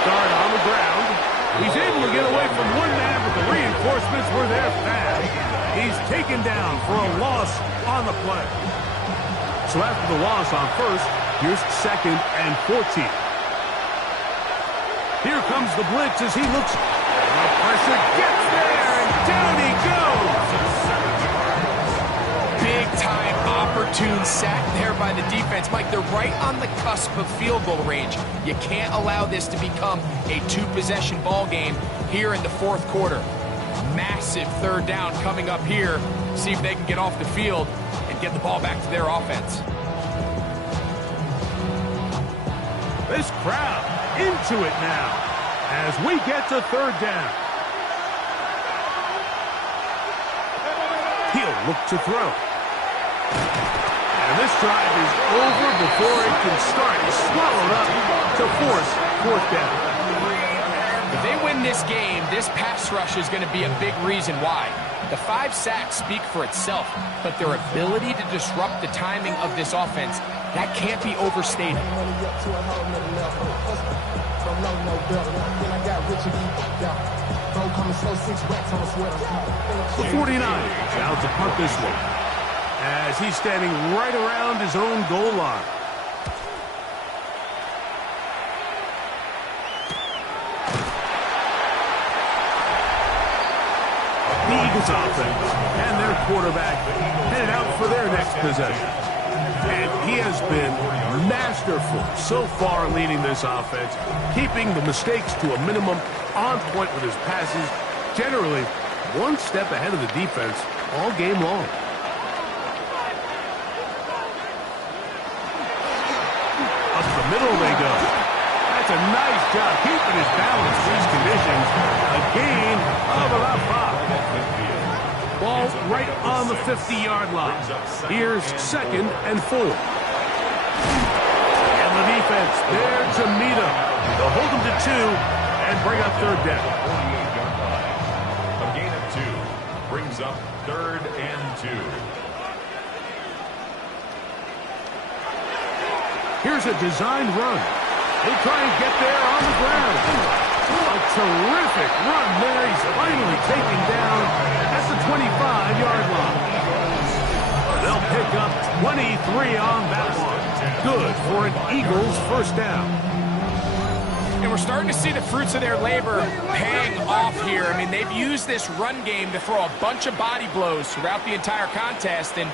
Start on the ground. He's able to get away from one man, but the reinforcements were there fast. He's taken down for a loss on the play. So after the loss on 1st, here's 2nd and 14. Here comes the blitz as he looks. The pressure gets there, and down he goes. Big-time opportune sack there by the defense. Mike, they're right on the cusp of field goal range. You can't allow this to become a 2-possession ball game here in the 4th quarter. Massive 3rd down coming up here. See if they can get off the field and get the ball back to their offense. This crowd into it now as we get to 3rd down. He'll look to throw. And this drive is over before it can start. Swallowed up to force 4th down. If they win this game, this pass rush is going to be a big reason why. The 5 sacks speak for itself, but their ability to disrupt the timing of this offense, that can't be overstated. The 49ers out to punt this one as he's standing right around his own goal line. The Eagles offense and their quarterback headed out for their next possession. And he has been masterful so far leading this offense, keeping the mistakes to a minimum, on point with his passes, generally one step ahead of the defense all game long. Up the middle they go. That's a nice job keeping his balance in these conditions. A gain of about 5. Ball right on the 50-yard line. Here's 2nd and 4. And the defense there to meet him. They'll hold him to 2 and bring up 3rd down. A gain of 2 brings up 3rd and 2. Here's a designed run. They try and get there on the ground. A terrific run there. He's finally taken down at the 25-yard line. They'll pick up 23 on that one. Good for an Eagles 1st down. And we're starting to see the fruits of their labor paying off here. I mean, they've used this run game to throw a bunch of body blows throughout the entire contest. And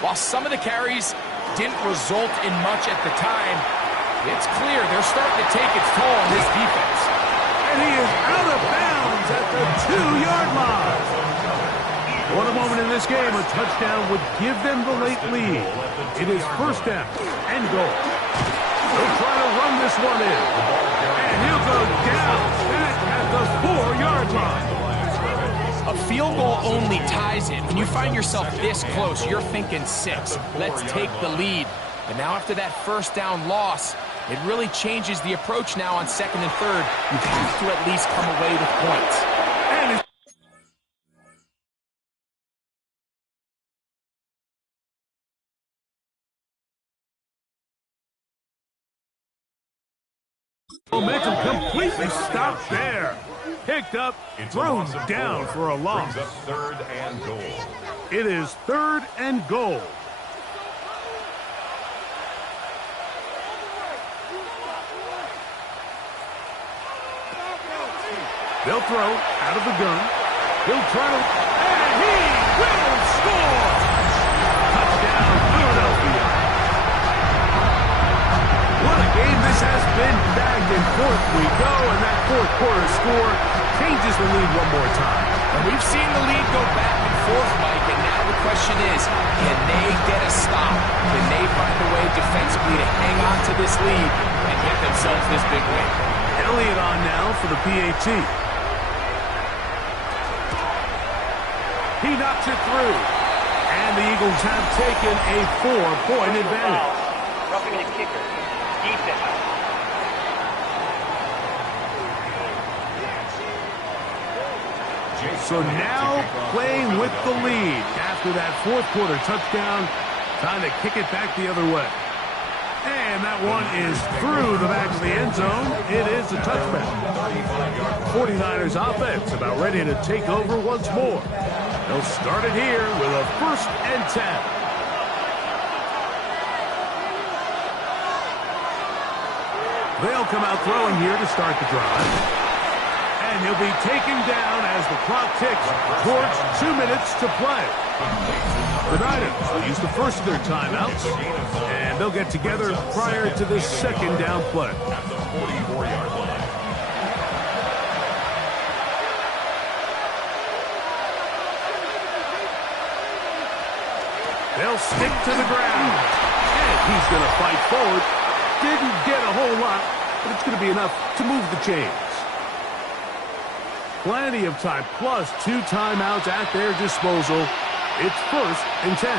while some of the carries didn't result in much at the time, it's clear they're starting to take its toll on this defense. And he is out of bounds at the 2-yard line. What a moment in this game. A touchdown would give them the late lead. It is 1st down and goal. They'll try to run this one in. And he'll go down back at the 4-yard line. A field goal only ties it. When you find yourself this close, you're thinking 6. Let's take the lead. But now after that 1st down loss, it really changes the approach now on 2nd and 3rd. You have to at least come away with points. And momentum completely stopped there. Picked up, thrown down for a loss. Brings up 3rd and goal. It is 3rd and goal. They'll throw out of the gun. He'll try to, and he will score! Touchdown, Philadelphia. What a game this has been. Back and forth we go, and that 4th quarter score changes the lead one more time. And we've seen the lead go back and forth, Mike, and now the question is, can they get a stop? Can they find a way defensively to hang on to this lead and get themselves this big win? Elliott on now for the PAT. He knocks it through. And the Eagles have taken a 4-point advantage. Roughing the kicker. Defense. So now playing with the lead after that fourth quarter touchdown. Time to kick it back the other way. And that one is through the back of the end zone. It is a touchback. 49ers offense about ready to take over once more. They'll start it here with a 1st and 10. They'll come out throwing here to start the drive. And he'll be taken down as the clock ticks towards 2 minutes to play. The Niners will use the first of their timeouts, and they'll get together prior to this 2nd down play. At the 44-yard line. They'll stick to the ground. And he's going to fight forward. Didn't get a whole lot, but it's going to be enough to move the chains. Plenty of time, plus 2 timeouts at their disposal. It's 1st and 10.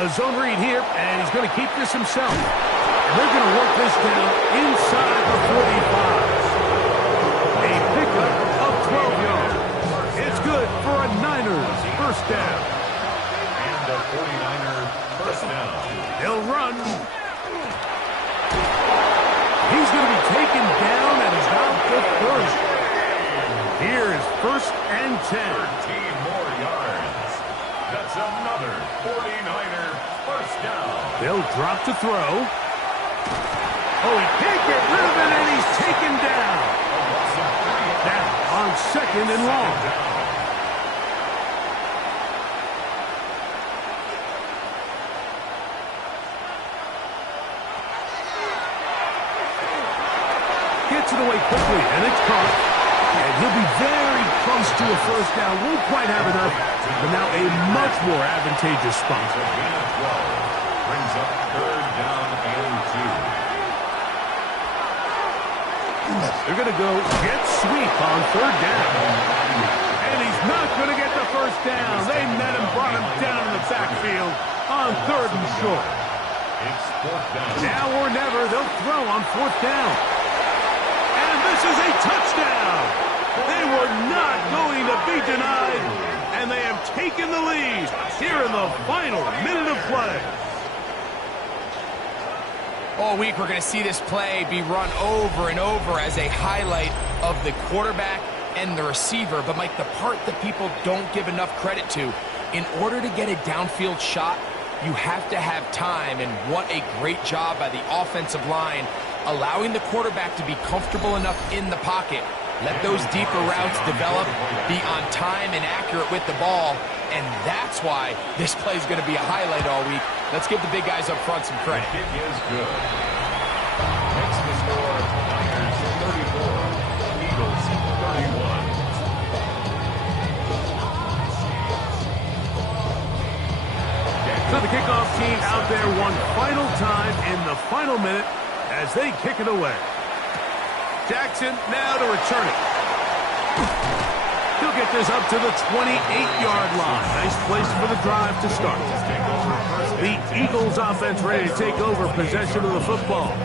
A zone read here, and he's going to keep this himself. And they're going to work this down inside the 45. A pickup of 12 yards. It's good for a Niners 1st down. And a 49er 1st down. They'll run. He's going to be taken down at about the 1st. Here is 1st and 10. 13 more yards. That's another 49er 1st down. They'll drop to throw. Oh, he can't get rid of it, and he's taken down. Now on 2nd and long. Gets it away quickly, and it's caught. And he'll be very close to a 1st down. Won't quite have enough, but now a much more advantageous spot. Gain of 12 brings up 3rd down and 2. They're going to go jet sweep on 3rd down. And he's not going to get the 1st down. They met him, brought him down in the backfield on 3rd and short. It's 4th down. Now or never, they'll throw on 4th down. And this is a touchdown. They were not going to be denied, and they have taken the lead here in the final minute of play. All week, we're going to see this play be run over and over as a highlight of the quarterback and the receiver. But, Mike, the part that people don't give enough credit to, in order to get a downfield shot, you have to have time, and what a great job by the offensive line, allowing the quarterback to be comfortable enough in the pocket. Let those deeper routes develop, be on time and accurate with the ball, and that's why this play is going to be a highlight all week. Let's give the big guys up front some credit. Kick is good. Makes the score Niners 34, Eagles 31. So the kickoff team out there one final time in the final minute as they kick it away. Jackson now to return it. He'll get this up to the 28-yard line. Nice place for the drive to start. The Eagles offense ready to take over possession of the football.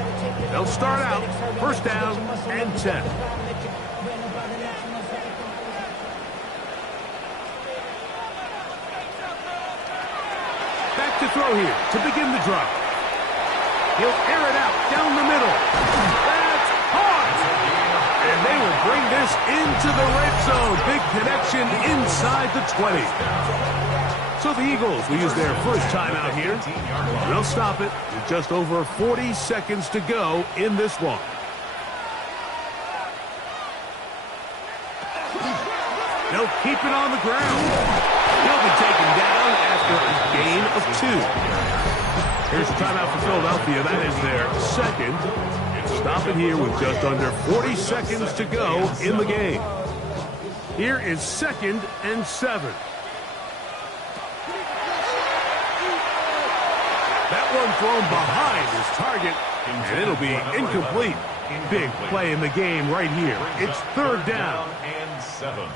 They'll start out 1st down and 10. Back to throw here to begin the drive. He'll air it out down the middle. That's hard. And they will bring this into the red zone. Big connection inside the 20. So the Eagles will use their first timeout here. They'll stop it with just over 40 seconds to go in this one. They'll keep it on the ground. He'll be taken down after a gain of 2. Here's a timeout for Philadelphia. That is their second. Stop it here with just under 40 seconds to go in the game. Here is 2nd and 7. That one thrown behind his target, and it'll be incomplete. Big play in the game right here. It's 3rd down and 7.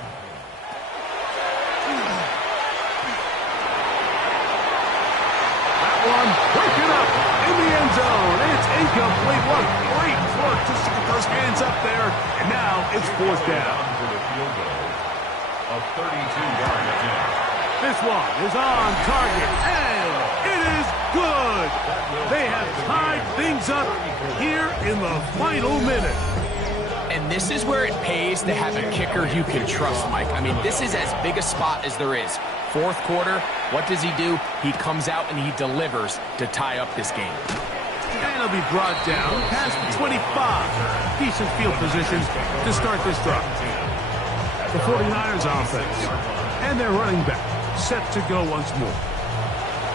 One broken up in the end zone. It's incomplete. What great work to stick those hands up there. And now it's 4th down. For the field goal. A 32-yard attempt. This one is on target, and it is good. They have tied things up here in the final minute. And this is where it pays to have a kicker you can trust, Mike. I mean, this is as big a spot as there is. Fourth quarter, what does he do? He comes out and he delivers to tie up this game. And he'll be brought down past the 25. Decent field position to start this drive. The 49ers offense and their running back set to go once more.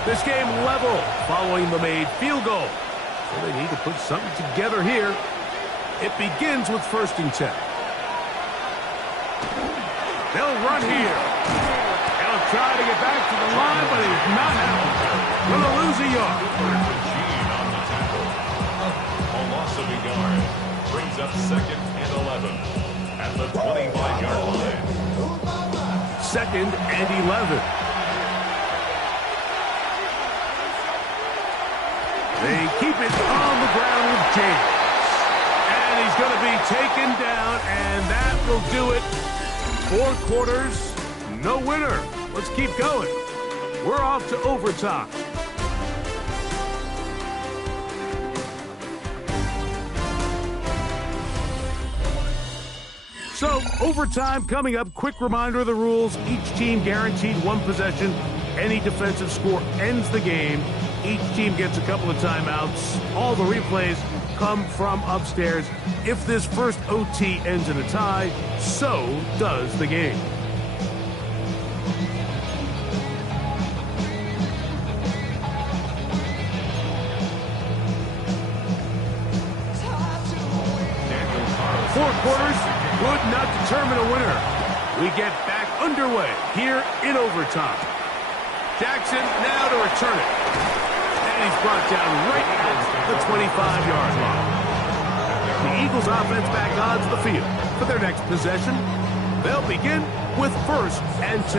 This game level following the made field goal. So they need to put something together here. It begins with 1st and 10. They'll run here. They'll try to get back to the line, but he's not out. Going to lose a yard. A loss of a yard brings up 2nd and 11 at the 25-yard line. 2nd and 11. They keep it on the ground with James. And he's going to be taken down, and that will do it. 4 quarters, no winner. Let's keep going. We're off to overtime. So, overtime coming up. Quick reminder of the rules. Each team guaranteed 1 possession. Any defensive score ends the game. Each team gets a couple of timeouts. All the replays come from upstairs. If this first OT ends in a tie, so does the game. Four quarters would not determine a winner. We get back underway here in overtime. Jackson now to return it. And he's brought down right at the 25-yard line. The Eagles offense back onto the field for their next possession. They'll begin with 1st and 10.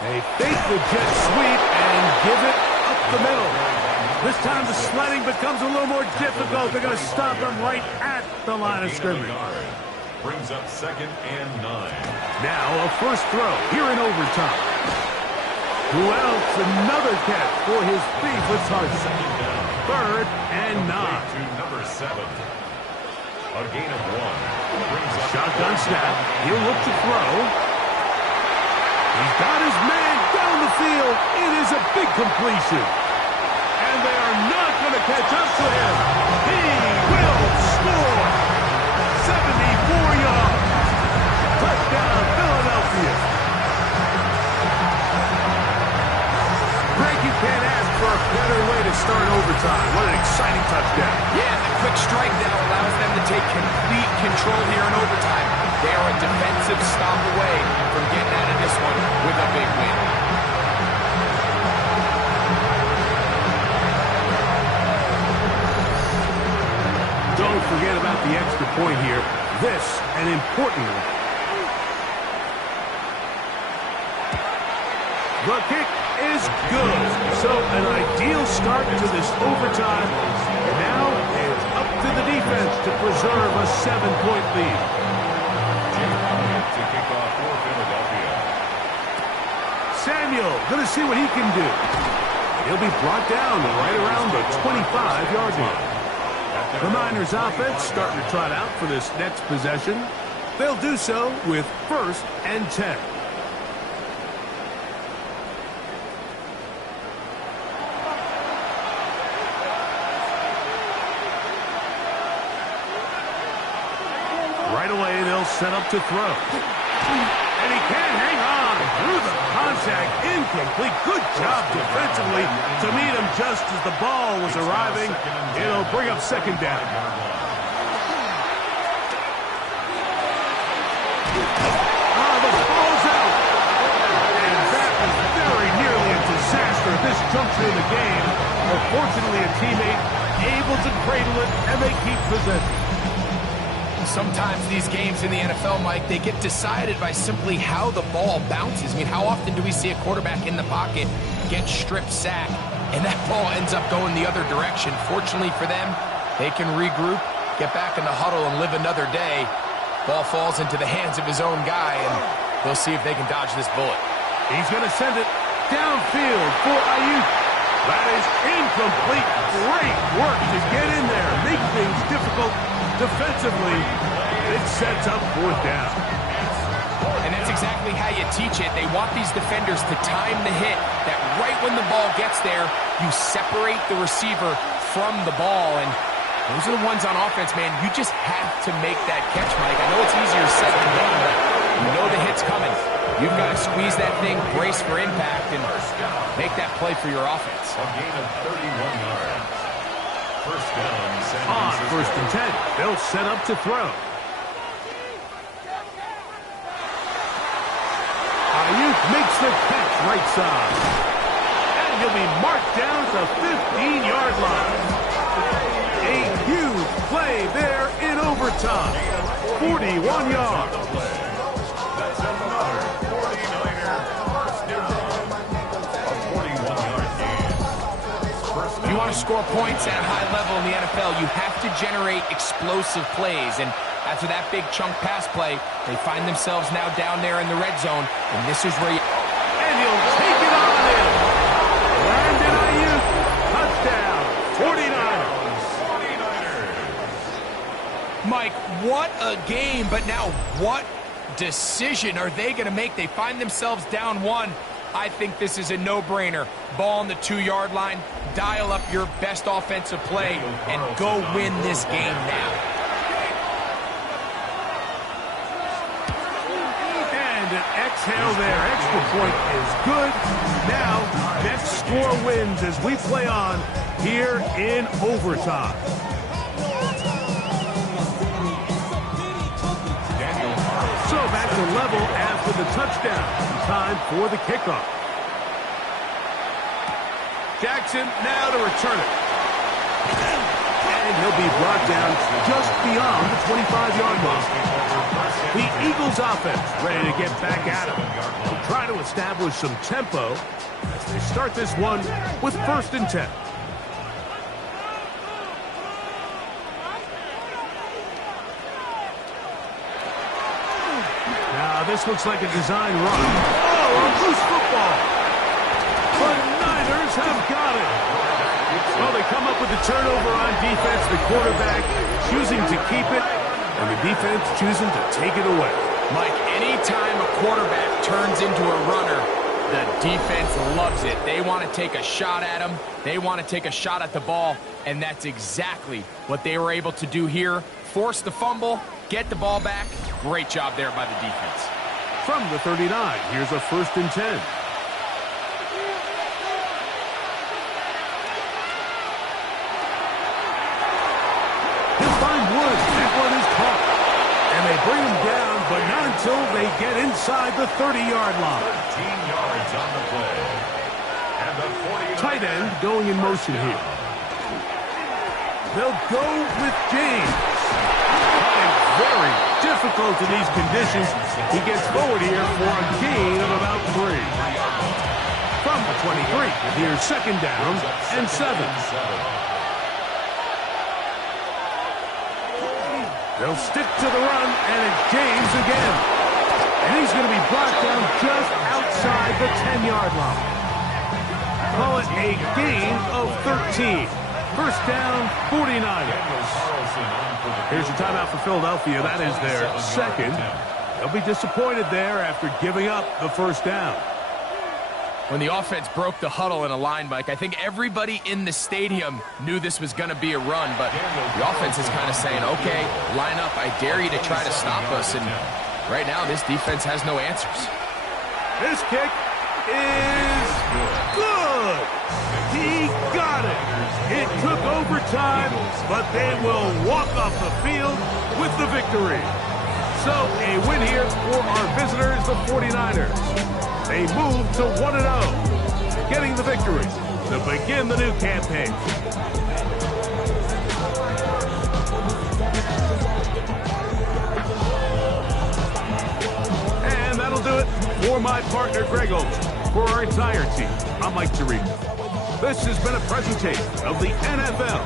They fake the jet sweep and give it up the middle. This time the sledding becomes a little more difficult. They're going to stop him right at the line of scrimmage. Brings up 2nd and 9. Now a first throw here in overtime. Who else? Another catch for his favorite target. 3rd and 9. To number 7. A gain of 1. Brings up Shotgun snap. He'll look to throw. He's got his man down the field. It is a big completion. And they are not going to catch up to him. He will score. 74 yards. Touchdown, Philadelphia. Greg, you can't ask for a better way to start overtime. What an exciting touchdown. Yeah, the quick strike now allows them to take complete control here in overtime. They are a defensive stop away from getting out of this one with a big win. Don't forget about the extra point here. This, an important one. The kick is good. So an ideal start to this overtime. Now it's up to the defense to preserve a 7-point lead. to kick off for Philadelphia. Samuel going to see what he can do. He'll be brought down right around the 25-yard line. The Niners offense starting to trot out for this next possession. They'll do so with 1st and 10. Right away, they'll set up to throw. And he can't hang on through the contact. Incomplete. Good job defensively to meet him just as the ball was arriving. It'll bring up 2nd down. The ball's out. And that was very nearly a disaster at this juncture of the game. But fortunately, a teammate able to cradle it, and they keep possession. Sometimes these games in the NFL, Mike, they get decided by simply how the ball bounces. I mean, how often do we see a quarterback in the pocket get strip sack, and that ball ends up going the other direction? Fortunately for them, they can regroup, get back in the huddle, and live another day. Ball falls into the hands of his own guy, and they'll see if they can dodge this bullet. He's going to send it downfield for Ayuk. That is incomplete. Great work to get in there, make things difficult defensively. It sets up fourth down. And that's exactly how you teach it. They want these defenders to time the hit, that right when the ball gets there, you separate the receiver from the ball. And those are the ones on offense, man. You just have to make that catch, Mike. I know it's easier said than done, but you know the hit's coming. You've got to squeeze that thing, brace for impact, and make that play for your offense. A gain of 31 yards. First down, on first and 10. They'll set up to throw. Ayuk makes the catch right side. And he'll be marked down to 15-yard line. A huge play there in overtime. 41 yards. If you want to score points at a high level in the NFL, you have to generate explosive plays. And after that big chunk pass play, they find themselves now down there in the red zone. And this is where you... And he'll take it on in. Brandon Ayuk, touchdown, 49ers. Mike, what a game, but now what decision are they going to make? They find themselves down one. I think this is a no-brainer. Ball on the 2-yard line, dial up your best offensive play, and go win this game now. And an exhale there. Extra point is good. Now, next score wins as we play on here in overtime. So back to level after the touchdown. Time for the kickoff. Jackson now to return it. And he'll be brought down just beyond the 25-yard line. The Eagles offense ready to get back at him. They'll try to establish some tempo as they start this one with first and 10. This looks like a design run. Oh, a loose football. The Niners have got it. Well, they come up with the turnover on defense. The quarterback choosing to keep it, and the defense choosing to take it away. Mike, anytime a quarterback turns into a runner, the defense loves it. They want to take a shot at him. They want to take a shot at the ball, and that's exactly what they were able to do here. Force the fumble, get the ball back. Great job there by the defense. From the 39, here's a first and 10. He'll find Woods. That one is caught. And they bring him down, but not until they get inside the 30-yard line. 13 yards on the play. And the 40 tight end going in motion here. They'll go with James. Very difficult in these conditions. He gets forward here for a gain of about 3. From the 23, here's second down and 7. They'll stick to the run, and it's James again. And he's going to be brought down just outside the 10-yard line. Call it a gain of 13. First down, 49ers. Here's a timeout for Philadelphia. That is their second. They'll be disappointed there after giving up the first down. When the offense broke the huddle in a line, Mike, I think everybody in the stadium knew this was going to be a run, but the offense is kind of saying, okay, line up. I dare you to try to stop us. And right now, this defense has no answers. This kick is good. He got it. It took overtime, but they will walk off the field with the victory. So a win here for our visitors, the 49ers. They move to 1-0, getting the victory to begin the new campaign. That'll do it for my partner, Greg Olson. For our entire team, I'm Mike Tirico. This has been a presentation of the NFL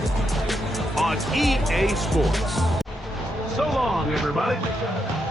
on EA Sports. So long, everybody.